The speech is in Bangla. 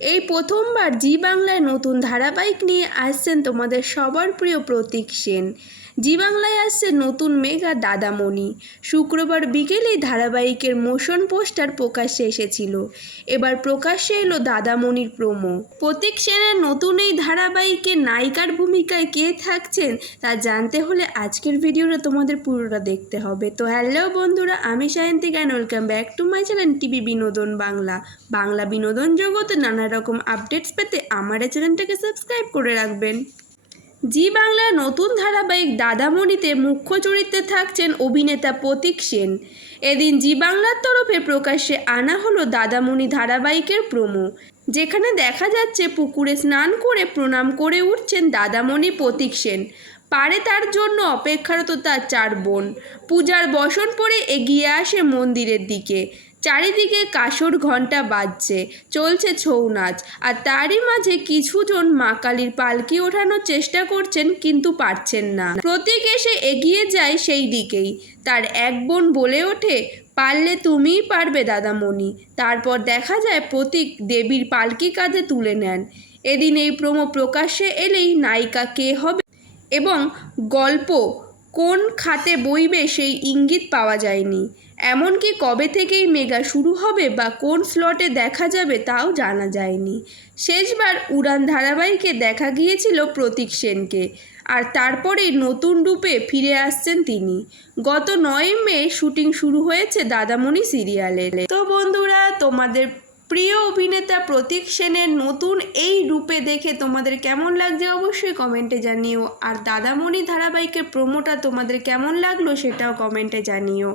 এই প্রথমবার জি বাংলায় নতুন ধারাবাহিক নিয়ে আসছেন তোমাদের সবার প্রিয় প্রতীক সেন। জি বাংলায় আসছে নতুন মেগা দাদামণি। শুক্রবার বিকেলেই ধারাবাহিকের মোশন পোস্টার প্রকাশ্যে এসেছিল। এবার প্রকাশ্যে এলো দাদামণির প্রোমো। প্রতীক সেনের নতুন এই ধারাবাহিকে নায়িকার ভূমিকায় কে থাকছেন তা জানতে হলে আজকের ভিডিওটা তোমাদের পুরোটা দেখতে হবে। তো হ্যালো বন্ধুরা, আমি Sayantik and welcome back to my channel TV Binodan Bangla. Bangla বিনোদন জগতে নানা রকম আপডেটস পেতে আমার এই চ্যানেলটাকে সাবস্ক্রাইব করে রাখবেন। জি বাংলার নতুন ধারাবাহিক দাদামণিতে মুখ্য চরিত্রে থাকছেন অভিনেতা প্রতীক সেন। এদিন জি বাংলার তরফে প্রকাশ্যে আনা হলো দাদামণি ধারাবাহিকের প্রোমো যেখানে দেখা যাচ্ছে পুকুরে স্নান করে প্রণাম করে উঠছেন দাদামণি প্রতীক সেন। পারে তার জন্য অপেক্ষারত তার চার বোন। পূজার বসন পরে এগিয়ে আসে মন্দিরের দিকে। চারিদিকে কাসর ঘণ্টা বাজছে, চলছে ছৌ নাচ, আর তারই মাঝে কিছুজন মা কালীর পালকি ওঠানোর চেষ্টা করছেন কিন্তু পারছেন না। প্রতীক এসে এগিয়ে যায় সেই দিকেই। তার এক বোন বলে ওঠে, পারলে তুমিই পারবে, দাদামণি। তারপর দেখা যায় প্রতীক দেবীর পালকি কাঁধে তুলে নেন। এদিন এই প্রোমো প্রকাশ্যে এলেই নায়িকা কে হবে এবং গল্প কোন খাতে বইবে সেই ইঙ্গিত পাওয়া যায়নি। এমনকি কবে থেকেই মেগা শুরু হবে বা কোন স্লটে দেখা যাবে তাও জানা যায়নি। শেষবার উড়ান ধারাবাহিকে দেখা গিয়েছিল প্রতীক সেনকে। আর তারপরেই নতুন রূপে ফিরে আসছেন তিনি। গত নয় মে শুটিং শুরু হয়েছে দাদামণি সিরিয়ালে। তো বন্ধুরা, তোমাদের প্রিয় অভিনেতা প্রতীক সেনের নতুন এই রূপে দেখে তোমাদের কেমন লাগছে অবশ্যই কমেন্টে জানিও। আর দাদামণি ধারাবাহিকের প্রোমোটা তোমাদের কেমন লাগল সেটাও কমেন্টে জানিও।